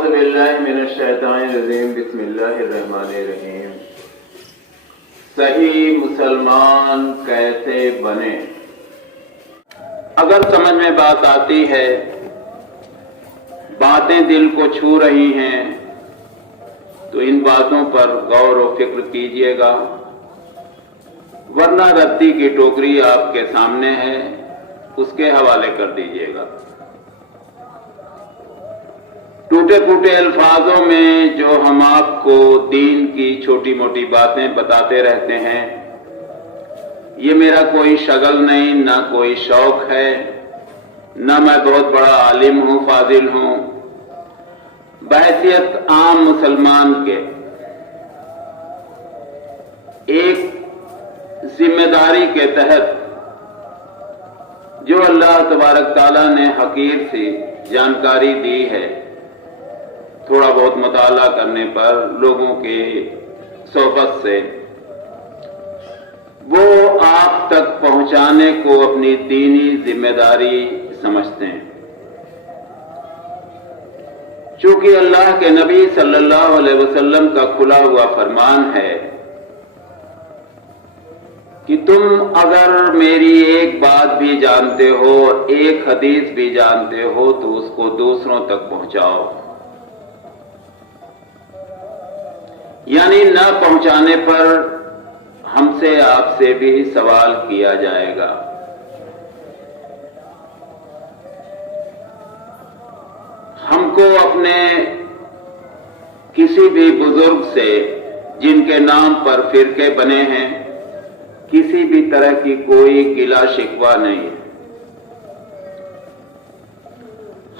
اعوذ باللہ من الشیطان الرجیم بسم اللہ الرحمن الرحیم۔ صحیح مسلمان کیسے بنے؟ اگر سمجھ میں بات آتی ہے، باتیں دل کو چھو رہی ہیں، تو ان باتوں پر غور و فکر کیجئے گا، ورنہ ردی کی ٹوکری آپ کے سامنے ہے، اس کے حوالے کر دیجئے گا۔ ٹوٹے پھوٹے الفاظوں میں جو ہم آپ کو دین کی چھوٹی موٹی باتیں بتاتے رہتے ہیں، یہ میرا کوئی شغل نہیں، نہ کوئی شوق ہے، نہ میں بہت بڑا عالم ہوں، فاضل ہوں۔ بحیثیت عام مسلمان کے ایک ذمہ داری کے تحت جو اللہ تبارک تعالیٰ نے حقیر سی جانکاری دی ہے، تھوڑا بہت مطالعہ کرنے پر لوگوں کے صحبت سے وہ آپ تک پہنچانے کو اپنی دینی ذمہ داری سمجھتے ہیں۔ چونکہ اللہ کے نبی صلی اللہ علیہ وسلم کا کھلا ہوا فرمان ہے کہ تم اگر میری ایک بات بھی جانتے ہو، ایک حدیث بھی جانتے ہو، تو اس کو دوسروں تک پہنچاؤ، یعنی نہ پہنچانے پر ہم سے آپ سے بھی سوال کیا جائے گا۔ ہم کو اپنے کسی بھی بزرگ سے جن کے نام پر فرقے بنے ہیں، کسی بھی طرح کی کوئی گلہ شکوہ نہیں ہے۔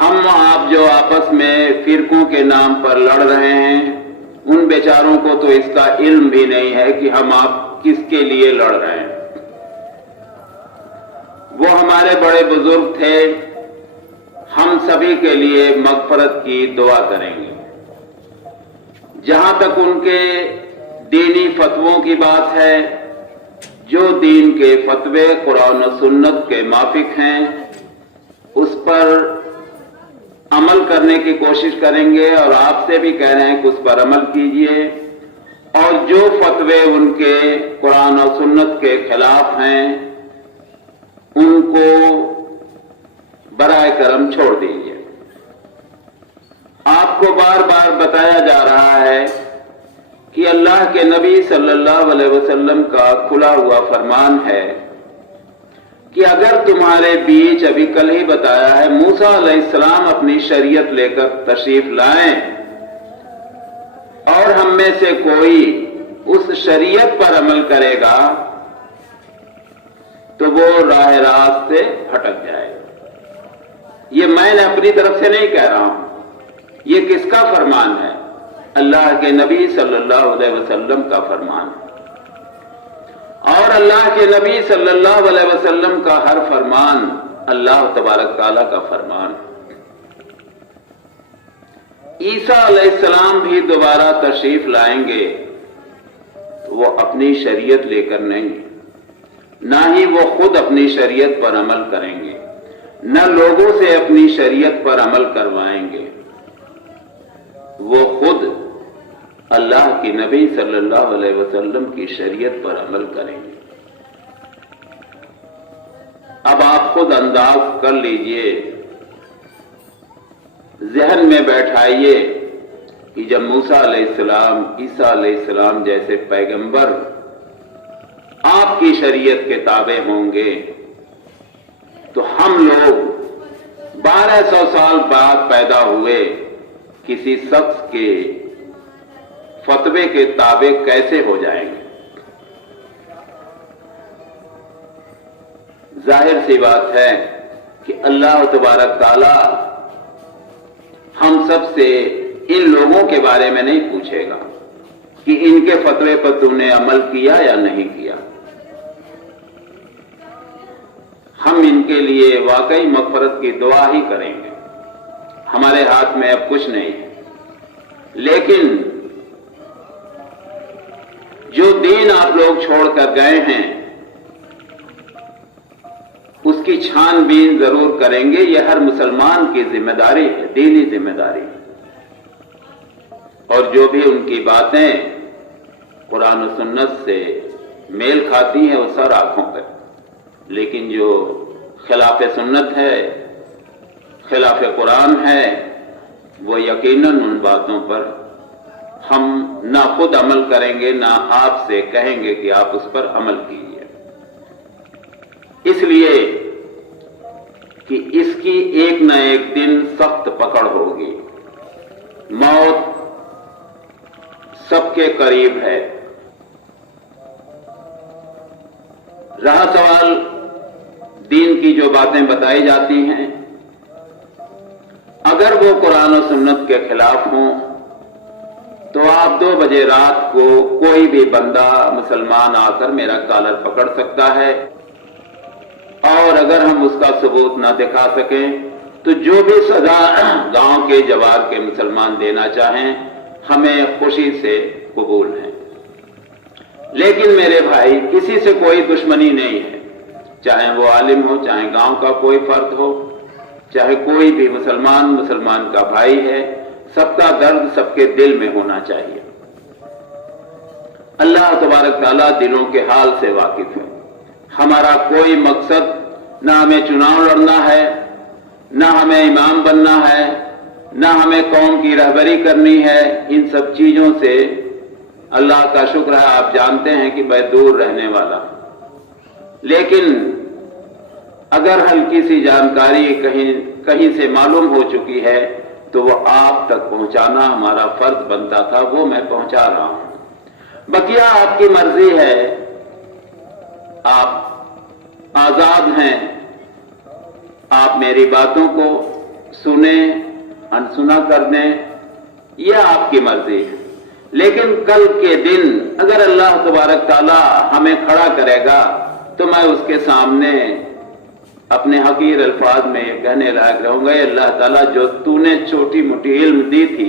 ہم آپ جو آپس میں فرقوں کے نام پر لڑ رہے ہیں، ان بیچاروں کو تو اس کا علم بھی نہیں ہے کہ ہم آپ کس کے لیے لڑ رہے ہیں۔ وہ ہمارے بڑے بزرگ تھے، ہم سبھی کے لیے مغفرت کی دعا کریں گے۔ جہاں تک ان کے دینی فتووں کی بات ہے، جو دین کے فتوے قرآن و سنت کے موافق ہیں، اس پر عمل کرنے کی کوشش کریں گے، اور آپ سے بھی کہہ رہے ہیں کہ اس پر عمل کیجئے، اور جو فتوے ان کے قرآن و سنت کے خلاف ہیں ان کو برائے کرم چھوڑ دیجئے۔ آپ کو بار بار بتایا جا رہا ہے کہ اللہ کے نبی صلی اللہ علیہ وسلم کا کھلا ہوا فرمان ہے کہ اگر تمہارے بیچ، ابھی کل ہی بتایا ہے، موسیٰ علیہ السلام اپنی شریعت لے کر تشریف لائیں اور ہم میں سے کوئی اس شریعت پر عمل کرے گا تو وہ راہ راست سے ہٹک جائے گا۔ یہ میں نے اپنی طرف سے نہیں کہہ رہا ہوں، یہ کس کا فرمان ہے؟ اللہ کے نبی صلی اللہ علیہ وسلم کا فرمان ہے۔ اور اللہ کے نبی صلی اللہ علیہ وسلم کا ہر فرمان اللہ تبارک تعالیٰ کا فرمان ہے۔ عیسیٰ علیہ السلام بھی دوبارہ تشریف لائیں گے تو وہ اپنی شریعت لے کر نہیں، نہ ہی وہ خود اپنی شریعت پر عمل کریں گے، نہ لوگوں سے اپنی شریعت پر عمل کروائیں گے، وہ خود اللہ کی نبی صلی اللہ علیہ وسلم کی شریعت پر عمل کریں گے۔ اب آپ خود انداز کر لیجئے، ذہن میں بیٹھائیے کہ جب موسیٰ علیہ السلام، عیسیٰ علیہ السلام جیسے پیغمبر آپ کی شریعت کے تابع ہوں گے، تو ہم لوگ 1200 سال بعد پیدا ہوئے کسی شخص کے فتوے کے تابع کیسے ہو جائیں گے؟ ظاہر سی بات ہے کہ اللہ تبارک تعالی ہم سب سے ان لوگوں کے بارے میں نہیں پوچھے گا کہ ان کے فتوے پر تم نے عمل کیا یا نہیں کیا۔ ہم ان کے لیے واقعی مغفرت کی دعا ہی کریں گے، ہمارے ہاتھ میں اب کچھ نہیں ہے۔ لیکن جو دین آپ لوگ چھوڑ کر گئے ہیں، اس کی چھان بین ضرور کریں گے۔ یہ ہر مسلمان کی ذمہ داری ہے، دینی ذمہ داری۔ اور جو بھی ان کی باتیں قرآن و سنت سے میل کھاتی ہیں وہ سر آنکھوں پہ، لیکن جو خلاف سنت ہے، خلاف قرآن ہے، وہ یقیناً ان باتوں پر ہم نہ خود عمل کریں گے نہ آپ سے کہیں گے کہ آپ اس پر عمل کیجیے، اس لیے کہ اس کی ایک نہ ایک دن سخت پکڑ ہوگی، موت سب کے قریب ہے۔ رہا سوال دین کی جو باتیں بتائی جاتی ہیں، اگر وہ قرآن و سنت کے خلاف ہوں تو آپ 2 بجے رات کو کوئی بھی بندہ مسلمان آ کر میرا کالر پکڑ سکتا ہے، اور اگر ہم اس کا ثبوت نہ دکھا سکیں تو جو بھی سزا گاؤں کے جوار کے مسلمان دینا چاہیں ہمیں خوشی سے قبول ہے۔ لیکن میرے بھائی، کسی سے کوئی دشمنی نہیں ہے، چاہے وہ عالم ہو، چاہے گاؤں کا کوئی فرد ہو، چاہے کوئی بھی مسلمان کا بھائی ہے، سب کا درد سب کے دل میں ہونا چاہیے۔ اللہ تبارک تعالیٰ دلوں کے حال سے واقف ہے۔ ہمارا کوئی مقصد نہ ہمیں چناؤ لڑنا ہے، نہ ہمیں امام بننا ہے، نہ ہمیں قوم کی رہبری کرنی ہے، ان سب چیزوں سے اللہ کا شکر ہے، آپ جانتے ہیں کہ میں دور رہنے والا ہوں۔ لیکن اگر ہلکی سی جانکاری کہیں سے معلوم ہو چکی ہے تو وہ آپ تک پہنچانا ہمارا فرض بنتا تھا، وہ میں پہنچا رہا ہوں۔ بقیہ آپ کی مرضی ہے، آپ آزاد ہیں، آپ میری باتوں کو سنیں، انسنا کر دیں، یہ آپ کی مرضی ہے۔ لیکن کل کے دن اگر اللہ تبارک تعالیٰ ہمیں کھڑا کرے گا تو میں اس کے سامنے اپنے حقیر الفاظ میں یہ کہنے لائق رہوں گا، اللہ تعالیٰ جو تو نے چھوٹی موٹی علم دی تھی،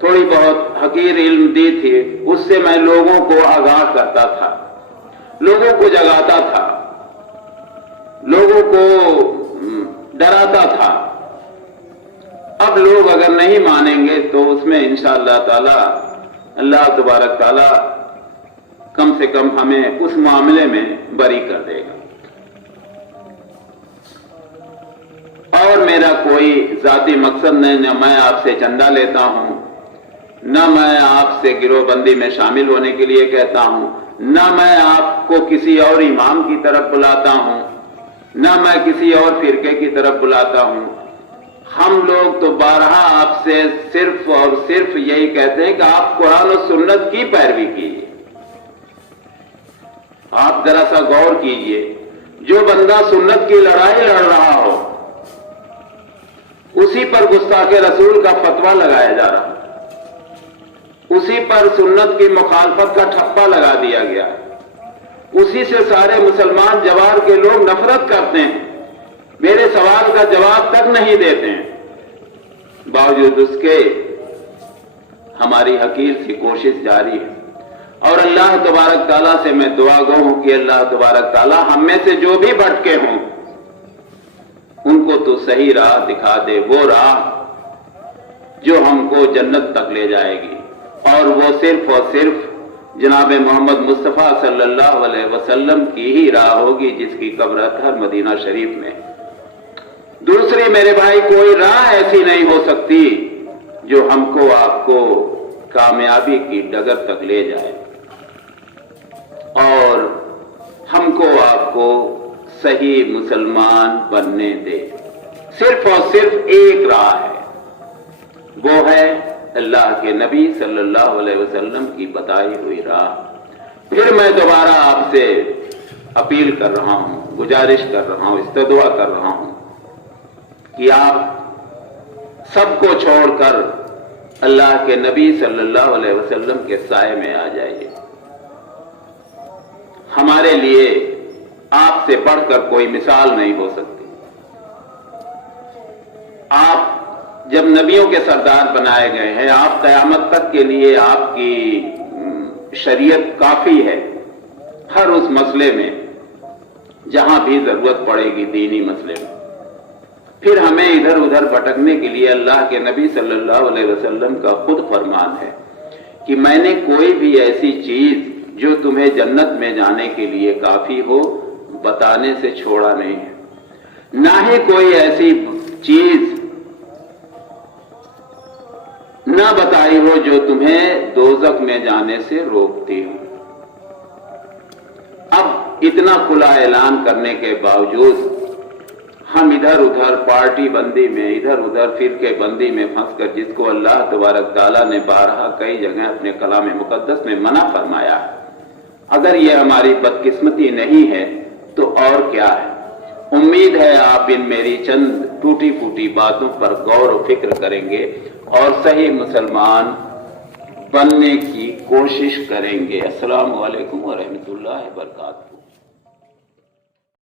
تھوڑی بہت حقیر علم دی تھی، اس سے میں لوگوں کو آگاہ کرتا تھا، لوگوں کو جگاتا تھا، لوگوں کو ڈراتا تھا۔ اب لوگ اگر نہیں مانیں گے تو اس میں انشاءاللہ تعالی اللہ تبارک تعالی کم سے کم ہمیں اس معاملے میں بری کر دے گا۔ اور میرا کوئی ذاتی مقصد نہیں، نہ میں آپ سے چندہ لیتا ہوں، نہ میں آپ سے گروہ بندی میں شامل ہونے کے لیے کہتا ہوں، نہ میں آپ کو کسی اور امام کی طرف بلاتا ہوں، نہ میں کسی اور فرقے کی طرف بلاتا ہوں۔ ہم لوگ تو بارہا آپ سے صرف اور صرف یہی کہتے ہیں کہ آپ قرآن و سنت کی پیروی کیجیے۔ آپ ذرا سا غور کیجیے، جو بندہ سنت کی لڑائی لڑ رہا ہو اسی پر گستاخ رسول کا فتویٰ لگایا جا رہا ہے، اسی پر سنت کی مخالفت کا ٹھپا لگا دیا گیا، اسی سے سارے مسلمان جوار کے لوگ نفرت کرتے ہیں، میرے سوال کا جواب تک نہیں دیتے ہیں۔ باوجود اس کے ہماری حقیر سی کوشش جاری ہے، اور اللہ تبارک تعالیٰ سے میں دعا گو ہوں کہ اللہ تبارک تعالیٰ ہم میں سے جو بھی بھٹکے ہوں ان کو تو صحیح راہ دکھا دے، وہ راہ جو ہم کو جنت تک لے جائے گی، اور وہ صرف اور صرف جناب محمد مصطفیٰ صلی اللہ علیہ وسلم کی ہی راہ ہوگی، جس کی قبر اطہر مدینہ شریف میں۔ دوسری میرے بھائی کوئی راہ ایسی نہیں ہو سکتی جو ہم کو آپ کو کامیابی کی ڈگر تک لے جائے اور ہم کو آپ کو صحیح مسلمان بننے دے۔ صرف اور صرف ایک راہ ہے، وہ ہے اللہ کے نبی صلی اللہ علیہ وسلم کی بتائی ہوئی راہ۔ پھر میں دوبارہ آپ سے اپیل کر رہا ہوں، گزارش کر رہا ہوں، استدعا کر رہا ہوں کہ آپ سب کو چھوڑ کر اللہ کے نبی صلی اللہ علیہ وسلم کے سائے میں آ جائیے۔ ہمارے لیے آپ سے بڑھ کر کوئی مثال نہیں ہو سکتی۔ آپ جب نبیوں کے سردار بنائے گئے ہیں، آپ قیامت تک کے لیے آپ کی شریعت کافی ہے، ہر اس مسئلے میں جہاں بھی ضرورت پڑے گی دینی مسئلے میں۔ پھر ہمیں ادھر ادھر بھٹکنے کے لیے اللہ کے نبی صلی اللہ علیہ وسلم کا خود فرمان ہے کہ میں نے کوئی بھی ایسی چیز جو تمہیں جنت میں جانے کے لیے کافی ہو بتانے سے چھوڑا نہیں ہے، نہ ہی کوئی ایسی چیز نہ بتائی ہو جو تمہیں دوزخ میں جانے سے روکتی ہو۔ اب اتنا کھلا اعلان کرنے کے باوجود ہم ادھر ادھر پارٹی بندی میں، ادھر ادھر فرقے بندی میں پھنس کر، جس کو اللہ تبارک تعالیٰ نے بارہا کئی جگہ اپنے کلام مقدس میں منع فرمایا ہے، اگر یہ ہماری بدقسمتی نہیں ہے تو اور کیا ہے؟ امید ہے آپ ان میری چند ٹوٹی پھوٹی باتوں پر غور و فکر کریں گے اور صحیح مسلمان بننے کی کوشش کریں گے۔ السلام علیکم ورحمۃ اللہ وبرکاتہ۔